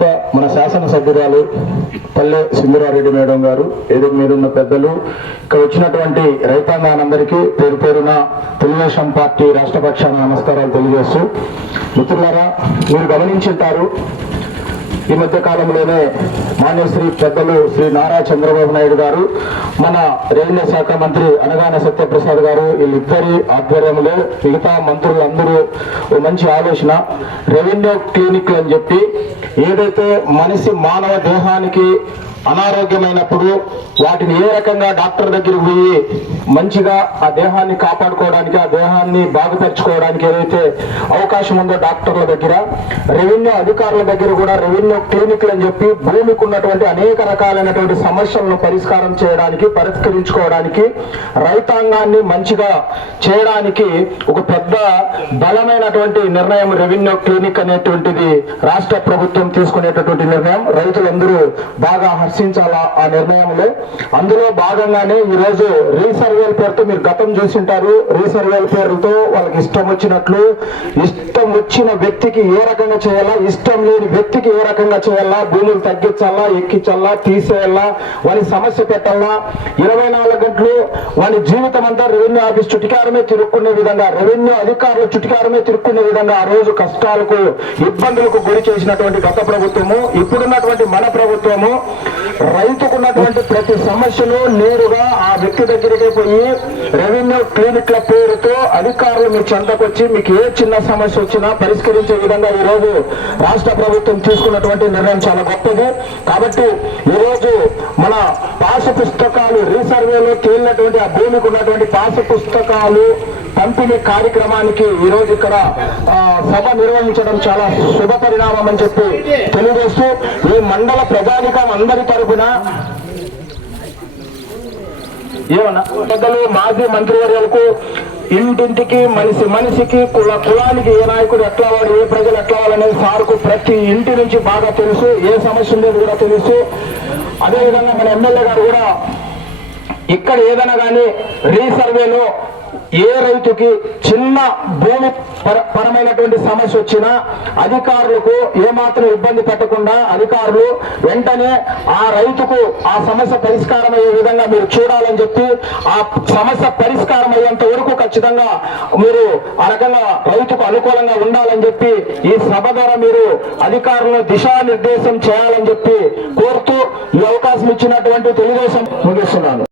కృప మన శాసనసభ్యురాలు పల్లె సింధురారెడ్డి మేడం గారు ఏదో మీరున్న పెద్దలు ఇక్కడ వచ్చినటువంటి రైతాంగానందరికీ పేరు పేరున తెలుగుదేశం పార్టీ రాష్ట్ర నమస్కారాలు తెలియజేస్తూ మిత్రులారా మీరు గమనించుంటారు ఈ మధ్య కాలంలోనే మాన్యశ్రీ పెద్దలు శ్రీ నారా చంద్రబాబు నాయుడు గారు మన రెవెన్యూ శాఖ మంత్రి అనగాన సత్యప్రసాద్ గారు వీళ్ళిద్దరి ఆధ్వర్యంలో మిగతా మంత్రులందరూ ఓ మంచి ఆలోచన రెవెన్యూ క్లినిక్ అని చెప్పి ఏదైతే మనిషి మానవ దేహానికి అనారోగ్యమైనప్పుడు వాటిని ఏ రకంగా డాక్టర్ దగ్గరికి పోయి మంచిగా ఆ దేహాన్ని కాపాడుకోవడానికి ఆ దేహాన్ని బాగుపరచుకోవడానికి ఏదైతే అవకాశం ఉందో డాక్టర్ల దగ్గర రెవెన్యూ అధికారుల దగ్గర కూడా రెవెన్యూ క్లినిక్లు అని చెప్పి భూమికి ఉన్నటువంటి అనేక రకాలైనటువంటి సమస్యలను పరిష్కారం చేయడానికి పరిష్కరించుకోవడానికి రైతాంగాన్ని మంచిగా చేయడానికి ఒక పెద్ద బలమైనటువంటి నిర్ణయం రెవెన్యూ క్లినిక్ అనేటువంటిది రాష్ట్ర ప్రభుత్వం తీసుకునేటటువంటి నిర్ణయం. రైతులందరూ బాగా హర్షించాలా ఆ నిర్ణయంలో? అందులో భాగంగానే ఈ రోజు రీసర్వేల పేరుతో మీరు గతం చూసింటారు. రీసర్వేల పేరుతో వాళ్ళకి ఇష్టం వచ్చినట్లు ఇష్టం వచ్చిన వ్యక్తికి ఏ రకంగా చేయాలా ఇష్టం లేని వ్యక్తికి ఏ రకంగా చేయాలా భూములు తగ్గించాలా ఎక్కించాలా తీసేయాలా వాని సమస్య పెట్టాలా. ఇరవై నాలుగు గంటలు వాని జీవితం అంతా రెవెన్యూ ఆఫీస్ చుటికారమే తిరుక్కునే విధంగా రెవెన్యూ అధికారులు చుటికారమే తిరుక్కునే విధంగా ఆ రోజు కష్టాలకు ఇబ్బందులకు గురి చేసినటువంటి గత ప్రభుత్వము ఇప్పుడున్నటువంటి మన ప్రభుత్వము రైతుకున్నటువంటి ప్రతి సమస్యను నేరుగా ఆ వ్యక్తి దగ్గరికి పోయి రెవెన్యూ క్లినిక్ల పేరుతో అధికారులు మీ చెంతకొచ్చి మీకు ఏ చిన్న సమస్య వచ్చినా పరిష్కరించే విధంగా ఈ రోజు రాష్ట్ర ప్రభుత్వం తీసుకున్నటువంటి నిర్ణయం చాలా గొప్పది. కాబట్టి ఈ రోజు మన పాస పుస్తకాలు రీసర్వేలో తేలినటువంటి ఆ భూమికి ఉన్నటువంటి పాస పుస్తకాలు పంపిణీ కార్యక్రమానికి ఈరోజు ఇక్కడ సభ నిర్వహించడం చాలా శుభ పరిణామం అని చెప్పి తెలియజేస్తూ ఈ మండల ప్రజానికం అందరి తరపున ఏమన్నా? పెద్దలు మాజీ మంత్రివర్యాలకు ఇంటింటికి మనిషి మనిషికి కుల కులానికి ఏ నాయకుడు ఎట్లా వాడు ఏ ప్రజలు ఎట్లా వాళ్ళనేది సార్కు ప్రతి ఇంటి నుంచి బాగా తెలుసు ఏ సమస్య ఉండేది కూడా తెలుసు. అదేవిధంగా మన ఎమ్మెల్యే గారు కూడా ఇక్కడ ఏదైనా కానీ రీసర్వేలో ఏ రైతుకి చిన్న భూమి పరమైనటువంటి సమస్య వచ్చినా అధికారులకు ఏమాత్రం ఇబ్బంది పెట్టకుండా అధికారులు వెంటనే ఆ రైతుకు ఆ సమస్య పరిష్కారం అయ్యే విధంగా మీరు చూడాలని చెప్పి ఆ సమస్య పరిష్కారం అయ్యేంత వరకు ఖచ్చితంగా మీరు ఆ రకంగా రైతుకు అనుకూలంగా ఉండాలని చెప్పి ఈ సభ ద్వారా మీరు అధికారులను దిశానిర్దేశం చేయాలని చెప్పి కోరుతూ ఈ అవకాశం ఇచ్చినటువంటి తెలుగుదేశం ముగిస్తున్నాను.